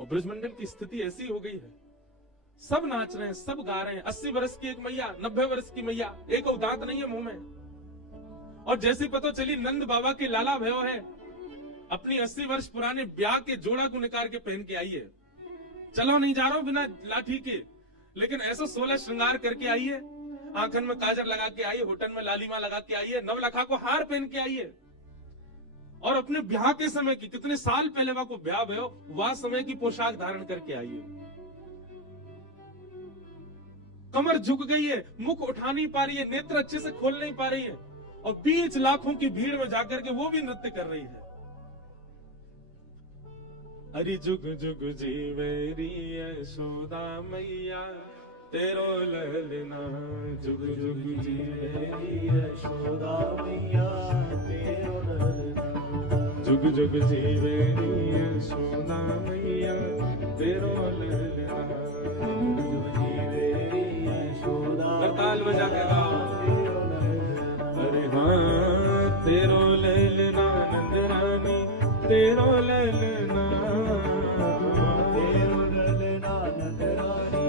और ब्रजमंडल की स्थिति ऐसी हो गई है, सब नाच रहे हैं, सब गा रहे हैं। 80 वर्ष की एक मैया, 90 वर्ष की मैया, एक और दांत नहीं है मुंह में। और जैसी पता चली नंद बाबा के लाला भयो है, अपनी 80 वर्ष पुराने ब्याह के जोड़ा को निकाल के पहन के आई है। चलो नहीं जा रहा हूं बिना लाठी के, लेकिन ऐसा 16 श्रृंगार करके आई है। आंखन में काजर लगा के आई है, होटल में लालिमा लगा के आई है, नवलखा को हार पहन के आई है। और अपने ब्याह के समय की, कितने साल पहले वह को ब्याह भयो, वह समय की पोशाक धारण करके आई है। कमर झुक गई है, मुख उठा नहीं पा रही है, नेत्र अच्छे से खोल नहीं पा रही है, और 20 लाखों की भीड़ में जाकर के वो भी नृत्य कर रही है। अरे जुग जुग जीवेरी यशोदा मैया तेरो ललना, जुग जुग जीवेरी यशोदा मैया तेरो ललना, जुग जुग जीवेरी यशोदा मैया तेरो ललना, जुग जीवेरी यशोदा। ताल बजा के गाओ। अरे हाँ तेरो ललना नंद रानी तेरो ललना, तेरो ललना नंद रानी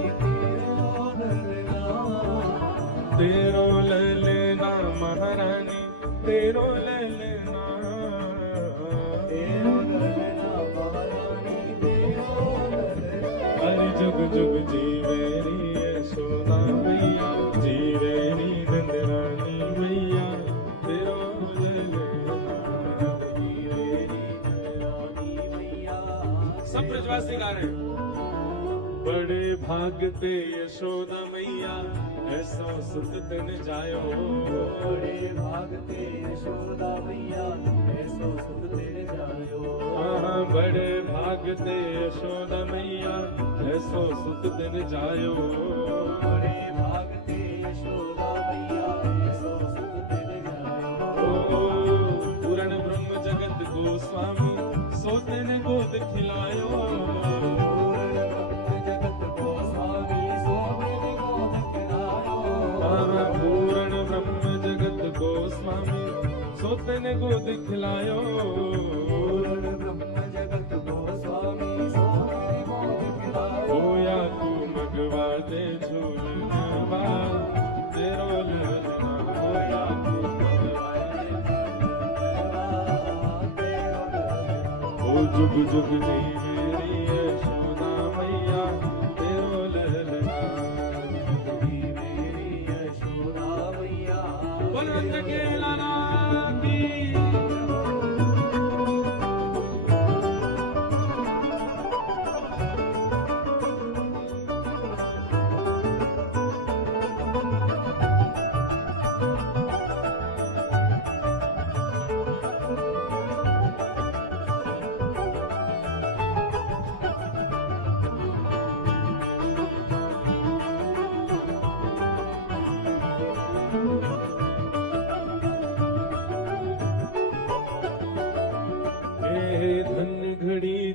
तेरो ललना महारानी तेरो ललना, तेरो ललना महारानी तेरो ललना। अरे जुग जुग जीवेरी यशोदा मैया, जीवेरी नंद रानी मैया तेरो ललना, जीवेरी नंद रानी मैया। सब ब्रजवासी गा रहे हैं। बड़े भागते यशोदा मैया ऐसो सुत दिन जायो, बड़े भागते यशोदा मैया ऐसो सुत दिन जायो। हाँ बड़े भागते यशोदा मैया ऐसो सुत दिन जायो, बड़े भागते यशोदा मैया ऐसो सुत दिन जायो। पूर्ण ब्रह्म जगत गोस्वामी सोते ने गोद खिलायो, पूर्ण ब्रह्म जगत को स्वामी सोते ने गोद खिलायो, पूर्ण ब्रह्म जगत को स्वामी सोते ने गोद खिलायो। होया तू मगवा दे झूलना बाल तेरो ललना, होया तू मगवा दे झूलना तेरो ललना। ओ जुग जुग जीवेरी यशोदा मैया तेरो ललना, बलवंत के लाला की।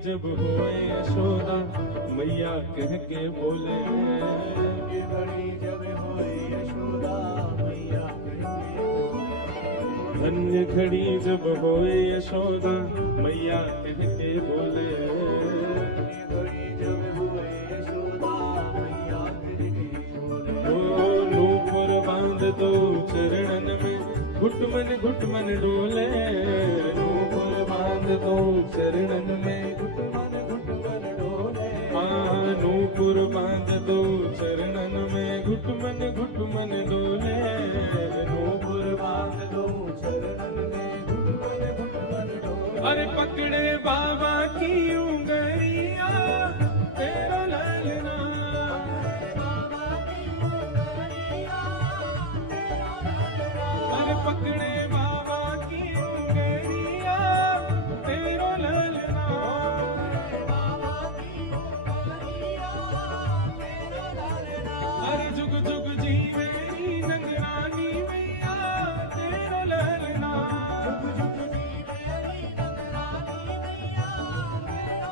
जब हुए यशोदा मैया कह के बोले, ये घड़ी जब हुए यशोदा मैया कह के बोले, धन्य घड़ी जब हुए यशोदा मैया कह के बोले, ये घड़ी जब हुए यशोदा मैया कह के बोले। ओ नूपुर बांध दो चरणन में घुटमन डोले, नूपुर बांध दो चरणन में नूपुर बांध दो चरणन में घुटमन डोले, नूपुर बांध दो चरणन में घुटमन डोले। अरे पकड़े बाबा की उंगलियां तेरा ललना, अरे पकड़े बाबा की उंगलियां तेरा ललना, अरे जुग जुग जीवेरी नंद रानी मैया तेरो ललना, जुग जुग जीवेरी नंद रानी मैया तेरो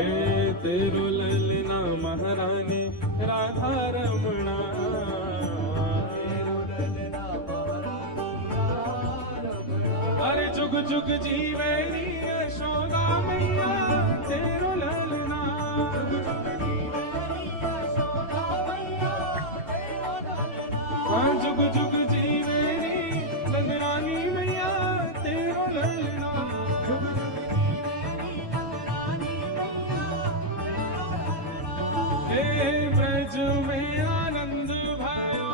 हे तेरो ललना महारानी राधा रमणा, अरे जुग जुग जीवे नी यशोदा मैया तेरो ललना, हाँ जुग जुग जीवे नी नंदरानी मैया तेरो ललना, हे ब्रज में आनंद भयो,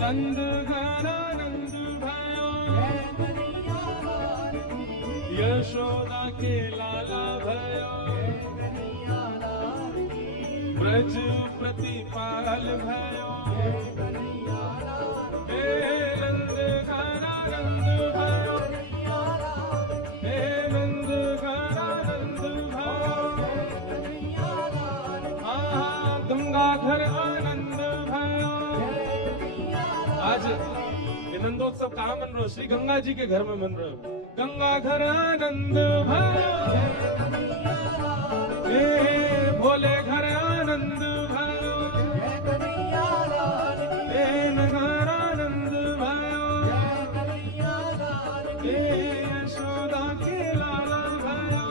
नंद घन आनंद भयो, यशोदा के लाला भयो, ब्रज प्रतिपाल भयो, हे नंद घन आनंद भयो, हे नंद घन आनंद भयो, गंगाधर आनंद भयो। आज ये नंदोत्सव कहाँ मन रहे हो? श्री गंगा जी के घर में मन रहे हो। गंगाधर आनंद भयो, हे भोले घर आनंद भयो, हे नगर आनंद भयो, हे यशोदा के लाला भयो,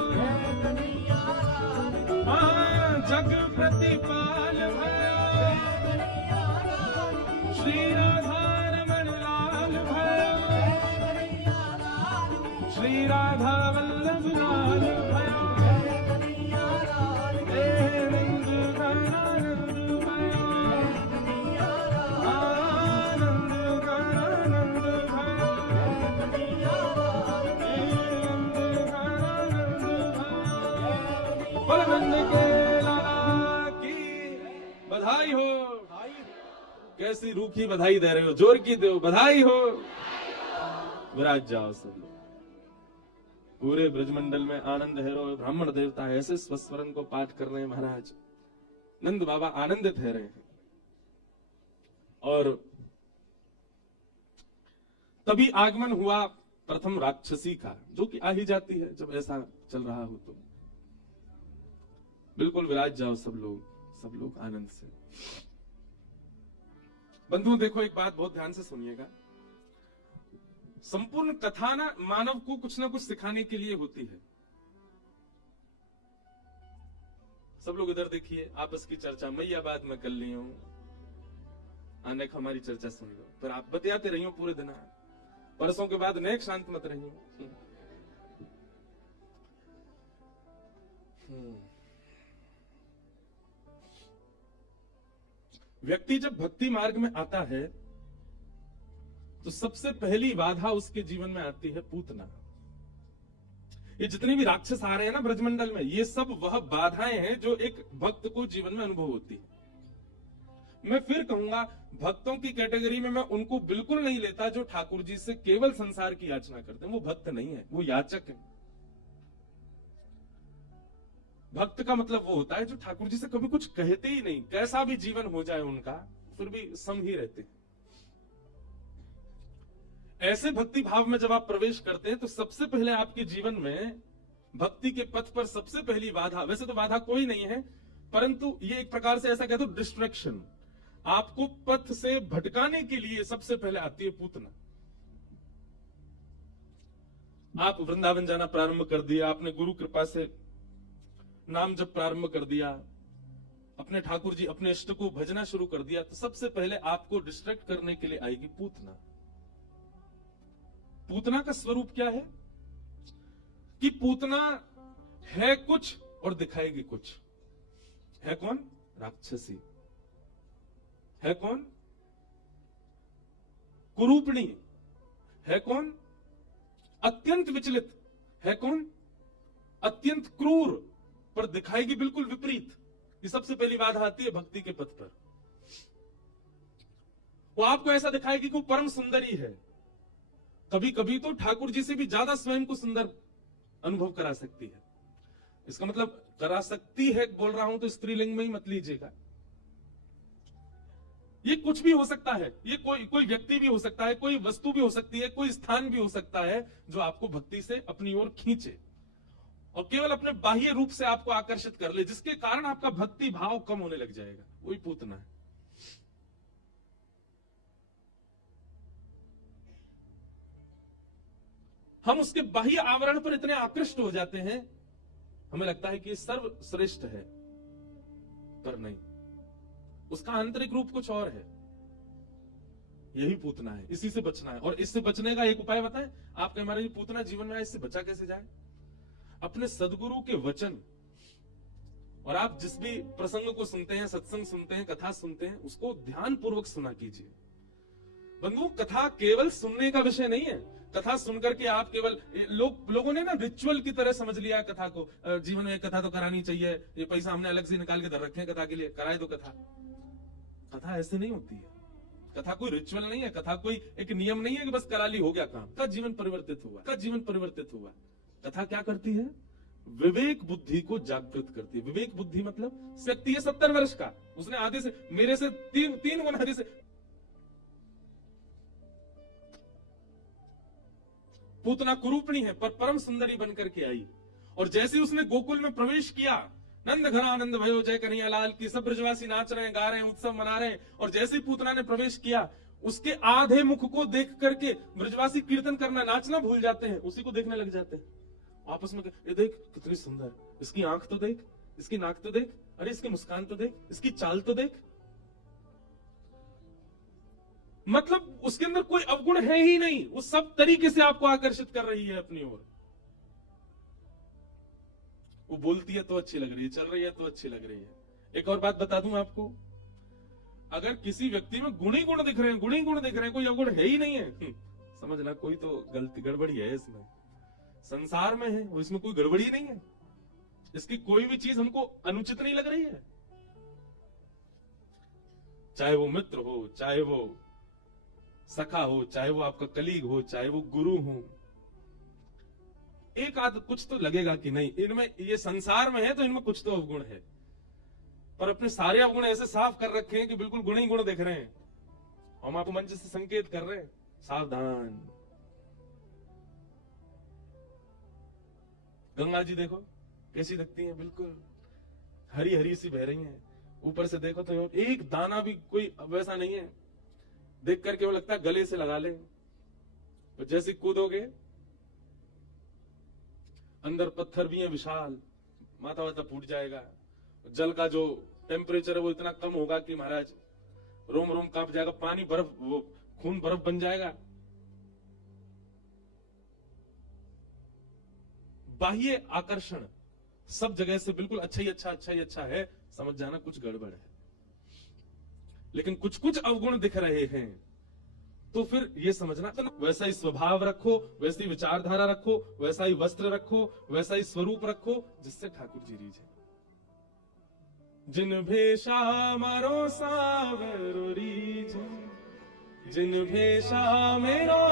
हाँ जग प्रतिपाल भयो, श्री राधा रमण लाल भयो, श्री राधा वल्लभ लाल भयो, हे नंद घन आनंद भयो, आनंद घन आनंद भयो, हे नंद घन आनंद भयो। बलवंत के लाला की बधाई हो। कैसी रूखी बधाई दे रहे हो? जोर की दो, बधाई हो। विराज जाओ सब लोग। पूरे ब्रजमंडल में आनंद है रो। ब्राह्मण देवता ऐसे स्वस्वरण को पाठ कर रहे हैं महाराज। नंद बाबा आनंदित है रहे हैं। और तभी आगमन हुआ प्रथम राक्षसी का, जो कि आ ही जाती है जब ऐसा चल रहा हो तो। बिल्कुल विराज जाओ सब लोग आनंद से। बंधुओं देखो, एक बात बहुत ध्यान से सुनिएगा। संपूर्ण कथा ना मानव को कुछ ना कुछ सिखाने के लिए होती है। सब लोग इधर देखिए, आपस की चर्चा मैया बात में कर ली हूं, आने का हमारी चर्चा सुन लो, पर आप बतियाते रहियो पूरे दिन। परसों के बाद नेक शांत मत रहियो। व्यक्ति जब भक्ति मार्ग में आता है तो सबसे पहली बाधा उसके जीवन में आती है पूतना। ये जितने भी राक्षस आ रहे हैं ना ब्रजमंडल में, ये सब वह बाधाएं हैं जो एक भक्त को जीवन में अनुभव होती है। मैं फिर कहूंगा, भक्तों की कैटेगरी में मैं उनको बिल्कुल नहीं लेता जो ठाकुर जी से केवल संसार की याचना करते हैं। वो भक्त नहीं है, वो याचक है। भक्त का मतलब वो होता है जो ठाकुर जी से कभी कुछ कहते ही नहीं, कैसा भी जीवन हो जाए उनका, फिर भी सम ही रहते हैं। ऐसे भक्ति भाव में जब आप प्रवेश करते हैं तो सबसे पहले आपके जीवन में भक्ति के पथ पर सबसे पहली बाधा, वैसे तो बाधा कोई नहीं है, परंतु ये एक प्रकार से ऐसा कहते हो डिस्ट्रैक्शन, आपको पथ से भटकाने के लिए सबसे पहले आती है पूतना। आप वृंदावन जाना प्रारंभ कर दिया, आपने गुरु कृपा से नाम जब प्रारंभ कर दिया, अपने ठाकुर जी अपने इष्ट को भजना शुरू कर दिया, तो सबसे पहले आपको डिस्ट्रैक्ट करने के लिए आएगी पूतना। पूतना का स्वरूप क्या है कि पूतना है कुछ और दिखाएगी कुछ। है कौन? राक्षसी। है कौन? कुरूपणी। है कौन? अत्यंत विचलित। है कौन? अत्यंत क्रूर, पर दिखाएगी बिल्कुल विपरीत। ये सबसे पहली बाधा आती है भक्ति के पथ पर। वो आपको ऐसा दिखाएगी कि वो परम सुंदरी है, कभी कभी तो ठाकुर जी से भी ज्यादा स्वयं को सुंदर अनुभव करा सकती है। इसका मतलब करा सकती है बोल रहा हूं तो स्त्रीलिंग में ही मत लीजिएगा। ये कुछ भी हो सकता है, ये कोई व्यक्ति भी हो सकता है, कोई वस्तु भी हो सकती है, कोई स्थान भी हो सकता है जो आपको भक्ति से अपनी ओर खींचे। और केवल अपने बाह्य रूप से आपको आकर्षित कर ले, जिसके कारण आपका भक्ति भाव कम होने लग जाएगा, वही पूतना है। हम उसके बाह्य आवरण पर इतने आकृष्ट हो जाते हैं, हमें लगता है कि ये सर्वश्रेष्ठ है, पर नहीं, उसका आंतरिक रूप कुछ और है। यही पूतना है, इसी से बचना है। और इससे बचने का एक उपाय बताएं। आप कहें महाराज पूतना जीवन में आए, इससे बचा कैसे जाए? अपने सदगुरु के वचन, और आप जिस भी प्रसंग को सुनते हैं, सत्संग सुनते हैं, कथा सुनते हैं, उसको ध्यान पूर्वक सुना कीजिए। बंधु, कथा केवल सुनने का विषय नहीं है। कथा सुनकर के आप केवल लोगों ने ना रिचुअल की तरह समझ लिया कथा को। जीवन में कथा तो करानी चाहिए, ये पैसा हमने अलग से निकाल के धर रखे हैं कथा के लिए, कराए दो कथा। कथा ऐसे नहीं होती है। कथा कोई रिचुअल नहीं है, कथा कोई एक नियम नहीं है कि बस करा ली हो गया काम। का जीवन परिवर्तित हुआ, का जीवन परिवर्तित हुआ। कथा क्या करती है? विवेक बुद्धि को जागृत करती है। विवेक बुद्धि मतलब व्यक्ति है 70 वर्ष का, उसने आधे से, मेरे से तीन गुना आधे से। पूतना कुरूपणी है पर परम सुंदरी बनकर के आई, और जैसे उसने गोकुल में प्रवेश किया, नंद घर आनंद भयो जय कन्हैया लाल की, सब ब्रजवासी नाच रहे हैं, गा रहे हैं, उत्सव मना रहे हैं। और जैसे ही पूतना ने प्रवेश किया, उसके आधे मुख को देख करके ब्रजवासी कीर्तन करना, नाचना भूल जाते हैं, उसी को देखने लग जाते हैं आपस में। ये देख कितनी सुंदर, इसकी आंख तो देख, इसकी नाक तो देख, अरे इसकी मुस्कान तो देख, इसकी चाल तो देख। मतलब उसके अंदर कोई अवगुण है ही नहीं, वो सब तरीके से आपको आकर्षित कर रही है अपनी ओर। वो बोलती है तो अच्छी लग रही है, चल रही है तो अच्छी लग रही है। एक और बात बता दूं आपको, अगर किसी व्यक्ति में गुण ही गुण दिख रहे हैं, गुण ही गुण दिख रहे हैं, कोई अवगुण है ही नहीं है, समझना कोई तो गलती गड़बड़ी है इसमें। संसार में है वो, इसमें कोई गड़बड़ी नहीं है, इसकी कोई भी चीज हमको अनुचित नहीं लग रही है। चाहे वो मित्र हो, चाहे वो सखा हो, चाहे वो आपका कलीग हो, चाहे वो गुरु हो, एक आध कुछ तो लगेगा कि नहीं इनमें, ये संसार में है तो इनमें कुछ तो अवगुण है। पर अपने सारे अवगुण ऐसे साफ कर रखे हैं कि बिल्कुल गुण ही गुण दिख रहे हैं। हम आपको मंच से संकेत कर रहे हैं, सावधान। गंगा जी देखो कैसी लगती हैं, बिल्कुल हरी हरी सी बह रही हैं। ऊपर से देखो तो एक दाना भी कोई वैसा नहीं है, देख करके वो लगता है गले से लगा ले। तो जैसे कूदोगे, अंदर पत्थर भी है विशाल, माथा वाता फूट जाएगा। जल का जो टेम्परेचर है वो इतना कम होगा कि महाराज रोम रोम कांप जाएगा, पानी बर्फ, वो खून बर्फ बन जाएगा। बाह्य आकर्षण सब जगह से बिल्कुल अच्छा ही अच्छा, अच्छा ही अच्छा है, समझ जाना कुछ गड़बड़ है। लेकिन कुछ कुछ अवगुण दिख रहे हैं तो फिर ये समझना, तो वैसा ही स्वभाव रखो, वैसी विचारधारा रखो, वैसा ही वस्त्र रखो, वैसा ही स्वरूप रखो जिससे ठाकुर जी रीझे। जिन भेषा मारो सावरो रीझे, जिन भेषा मेरो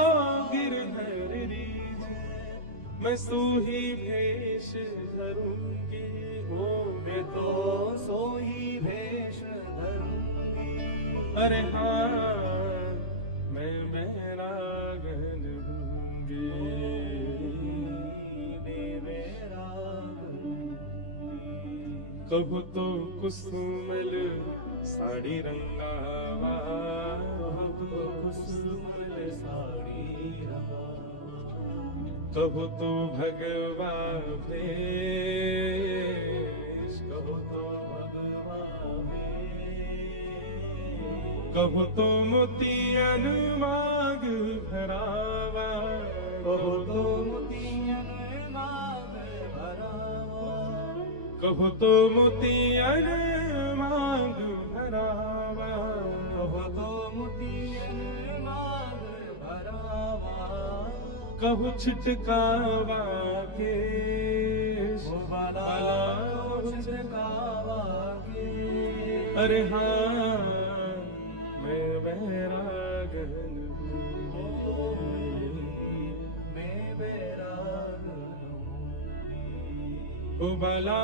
गिरधर रीझे, मैं सूही भेष धरूंगी हो, मैं तो सोही भेष धरूंगी। अरे हाँ मैं बैरागन हूँगी, मैं बैरागन हूँगी। कहो तो कुसुमल साड़ी रंगावा, कहो तो कुसुमल साड़ी रंगावा, कहो तो भगवा भेष, कहो तो कहो तो मोतियन माग भरावा, कहो तो मोतियन माग भरावा, कहो तो मोतियन माग भरावा, कहो तो मोतियन माग भरावा, कहो छिटकावा केश, बाला छिटकावा केश। अरे हाँ मैं बैरागन हूँ, मैं बैरागन हूँ। ओ बाला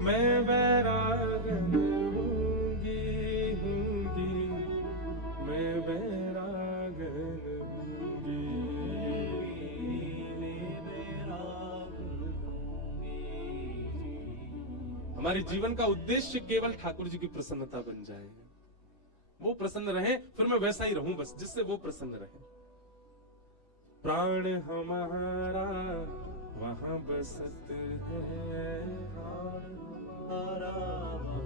मैं बैरागन हूँगी, मैं बैरागन हूँ। हमारे जीवन का उद्देश्य केवल ठाकुर जी की प्रसन्नता बन जाए, वो प्रसन्न रहे, फिर मैं वैसा ही रहूं बस, जिससे वो प्रसन्न रहे। प्राण हमारा वहां बसत है, प्राण हमारा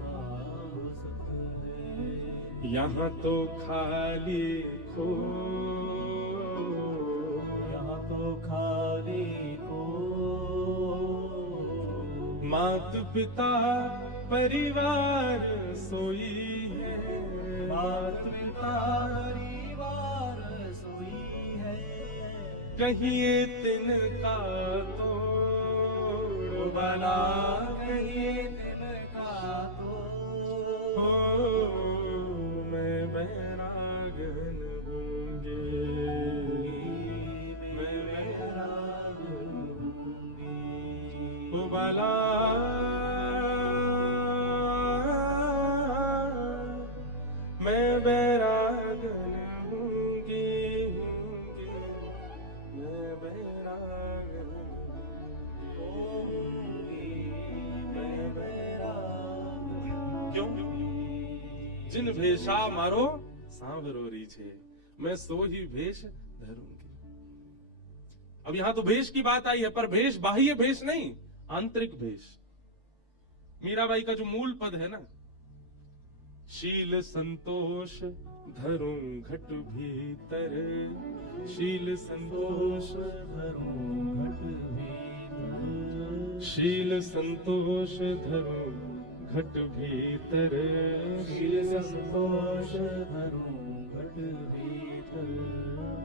वहां बसत है, यहाँ तो खाली खो, यहाँ तो खाली खो, मात पिता परिवार सोई है, मात पिता परिवार सोई है, कहिए तिनका तोड़ बना, कहिए तिनका तोड़, मैं बैरागन होंगे, मैं बैरागन होंगे, ओ बाला मैं बैरागन होंगे, मैं बैरागन होंगे, मैं बैरागन। क्यों? जिन भेषा मारो सांवरोरी छे, मैं सो ही भेष धरूंगी। अब यहां तो भेष की बात आई है, पर भेष बाह्य भेष नहीं, आंतरिक भेष। मीराबाई का जो मूल पद है ना, शील संतोष धरूं घट भीतर, शील संतोष धरूं घट भीतर, शील संतोष धरूं घट भीतर, शील संतोष धरूं घट भीतर,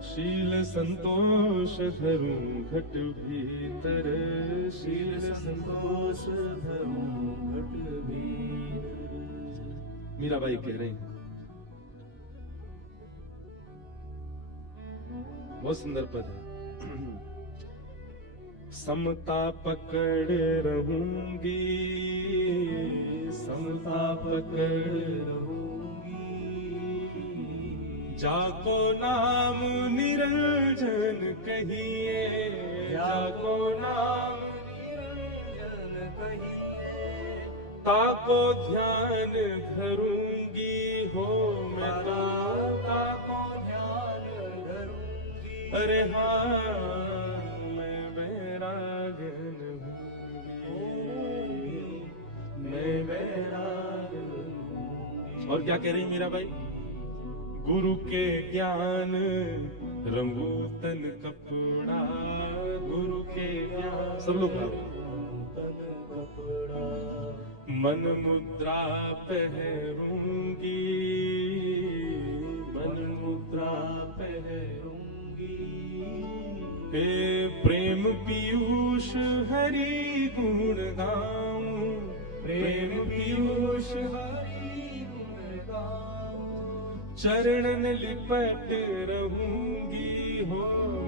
शील संतोष धरूं घट भीतर, शील संतोष धरूं घट भीतर। मीराबाई कह रहे हैं, बहुत सुंदर पद है, समता पकड़ रहूंगी, समता पकड़ रहूंगी, जाको नाम निरंजन कहिए, जाको नाम निरंजन कहिए, ताको ध्यान धरूंगी हो, मैं तो ताको ध्यान धरूंगी, अरे हाँ मैं बैरागन होंगी, मैं बैरागन होंगी। और क्या कह रही मीराबाई? गुरु के ज्ञान रंगू तन कपड़ा, गुरु के ज्ञान, सब लोग तन कपड़ा, मन मुद्रा पहरूंगी, मन मुद्रा पहरूंगी, हे प्रेम पीयूष हरि गुण गाऊं, प्रेम पीयूष हरि गुण गाऊं, चरणन लिपट रहूंगी हो,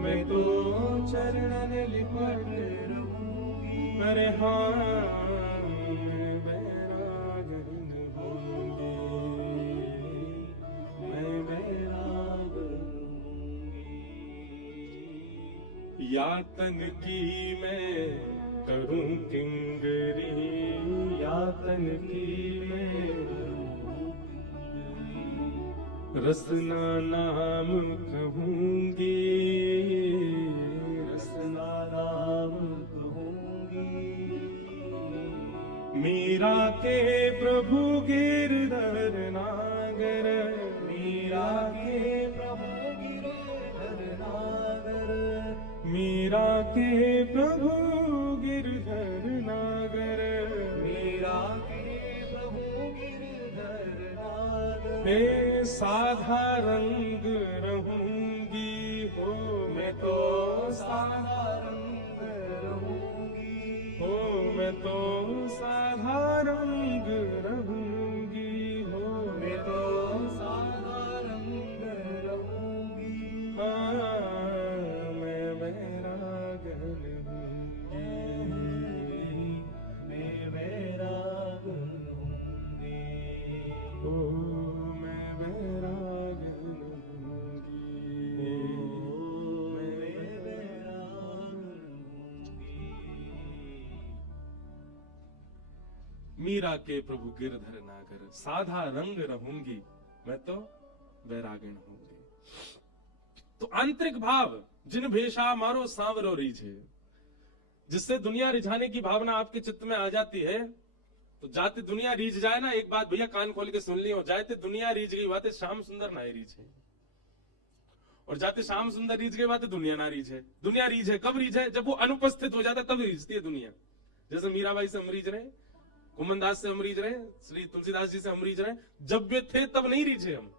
मैं तो चरणन लिपट रहूंगी, अरे हाँ यातन की मैं करूं किंगरी, यातन की मैं रसना नाम कहूंगी, रसना नाम कहूंगी, मीरा के प्रभु गिरधर नागर, मीरा के प्रभु गिरधर नागर, मीरा के प्रभु गिरधर नागर, मीरा के प्रभु गिरधर नागर, मैं साधा रंग रहूंगी हो, मैं तो साधा रंग रहूंगी हो, मैं तो साधा रंग रहूंगी हो, मैं तो साधा रंग रहूंगी, हाँ मीरा के प्रभु गिरधर नागर, साधा रंग रहूंगी मैं तो बैरागिण होंगी। तो आंतरिक भाव, जिन भेषा मारो सांवरो रीझे, जिससे दुनिया रिझाने की भावना आपके चित्त में आ जाती है, तो जाते दुनिया रीझ जाए ना, एक बात भैया कान खोल के सुन लियो, जाते दुनिया रीझ गई बात है श्याम सुंदर ना रीझे, और जाते श्याम सुंदर रीझ गई बात है दुनिया ना रीझे। दुनिया रीझ है कब रीझ है? जब वो अनुपस्थित हो जाता तब रीझती है दुनिया। जैसे मीराबाई से हम रीझ रहे, कुमनदास से हम रीझ रहे, श्री तुलसीदास जी से हम रीझ रहे, जब वे थे तब नहीं रीझे हम,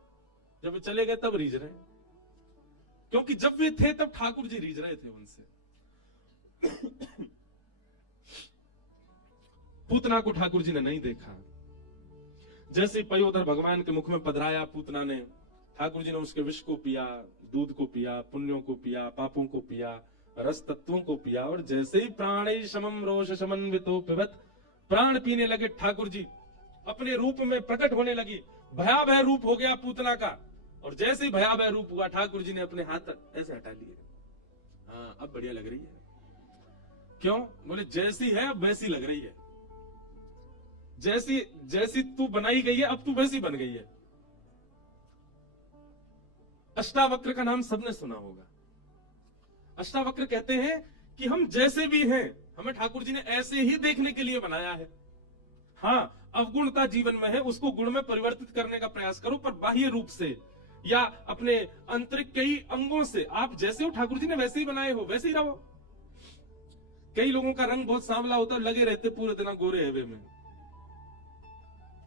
जब वे चले गए तब रीझ रहे, क्योंकि जब वे थे तब ठाकुर जी रीझ रहे थे उनसे। पूतना को ठाकुर जी ने नहीं देखा, जैसे पयोधर भगवान के मुख में पधराया पूतना ने, ठाकुर जी ने उसके विष को पिया, दूध को पिया, पुण्यों को पिया, पापों को पिया, रस तत्वों को पिया, और जैसे ही प्राणे समम रोष समन्वितो पिबत, प्राण पीने लगे ठाकुर जी, अपने रूप में प्रकट होने लगी, भयावह रूप हो गया पूतना का, और जैसे ही भयावह रूप हुआ ठाकुर जी ने अपने हाथ ऐसे हटा लिए। हाँ अब बढ़िया लग रही है। क्यों? बोले जैसी है अब वैसी लग रही है, जैसी जैसी तू बनाई गई है अब तू वैसी बन गई है। अष्टावक्र का नाम सबने सुना होगा। अष्टावक्र कहते हैं कि हम जैसे भी हैं, हमें ठाकुर जी ने ऐसे ही देखने के लिए बनाया है। हाँ अवगुणता जीवन में है, उसको गुण में परिवर्तित करने का प्रयास करो, पर बाह्य रूप से या अपने आंतरिक कई अंगों से आप जैसे हो ठाकुर जी ने वैसे ही बनाए हो, वैसे ही रहो। कई लोगों का रंग बहुत सांवला होता है, लगे रहते पूरे दिन गोरे हवे में।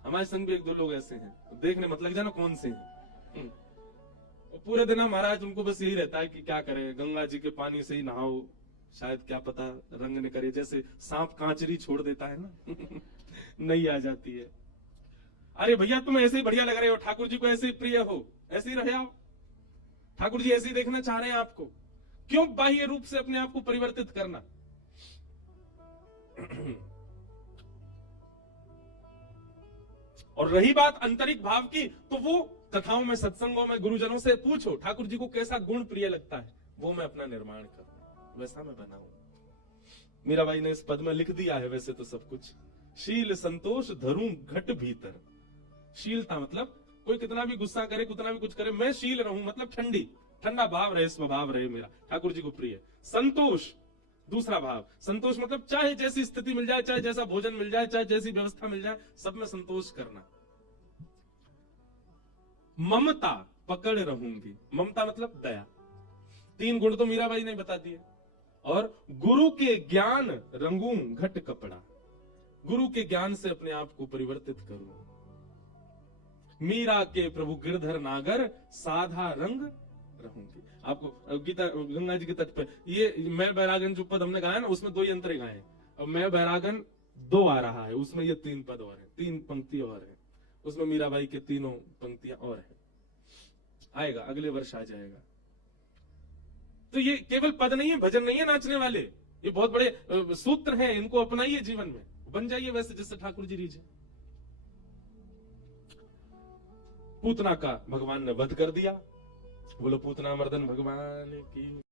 हमारे संग भी एक दो लोग ऐसे हैं, देखने मत लग जाना कौन से हैं। पूरे दिन महाराज उनको बस यही रहता है कि क्या करें, गंगा जी के पानी से ही नहाओ, शायद क्या पता रंग न करे, जैसे सांप कांचरी छोड़ देता है ना नहीं आ जाती है। अरे भैया तुम ऐसे ही बढ़िया लग रहे हो, ठाकुर जी को ऐसे ही प्रिय हो, ऐसे ही रहे आप। ठाकुर जी ऐसे ही देखना चाह रहे हैं आपको, क्यों बाह्य रूप से अपने आप को परिवर्तित करना। और रही बात आंतरिक भाव की, तो वो कथाओं में, सत्संगों में गुरुजनों से पूछो ठाकुर जी को कैसा गुण प्रिय लगता है, वो मैं अपना निर्माण करूं, वैसा मैं बनाऊं। मीराबाई ने इस पद में लिख दिया है वैसे तो सब कुछ, शील संतोष धरूं घट भीतर। शीलता मतलब कोई कितना भी गुस्सा करे, कितना भी कुछ करे, मैं शील रहूं मतलब ठंडी, ठंडा भाव रहे, स्वभाव रहे मेरा, ठाकुर जी को प्रिय। संतोष दूसरा भाव, संतोष मतलब चाहे जैसी स्थिति मिल जाए, चाहे जैसा भोजन मिल जाए, चाहे जैसी व्यवस्था मिल जाए, सब में संतोष करना। ममता पकड़ रहूंगी, ममता मतलब दया। तीन गुण तो मीराबाई ने बता दिए। और गुरु के ज्ञान रंगूं घट कपड़ा, गुरु के ज्ञान से अपने आप को परिवर्तित करूं। मीरा के प्रभु गिरधर नागर, साधा रंग रहूंगी। आपको गीता गंगा जी के तट पे ये मैं बैरागन जो पद हमने गाया ना, उसमें दो यंत्र गाए, अब मैं बैरागन 2 आ रहा है, उसमें ये 3 पद और है, 3 पंक्ति और है, उसमें मीराबाई के तीनों पंक्तियां और है, आएगा अगले वर्ष आ जाएगा। तो ये केवल पद नहीं है, भजन नहीं है नाचने वाले, ये बहुत बड़े सूत्र हैं, इनको अपनाइए जीवन में, बन जाइए वैसे जैसे ठाकुर जी रीझे। पूतना का भगवान ने वध कर दिया। बोलो पूतना मर्दन भगवान की।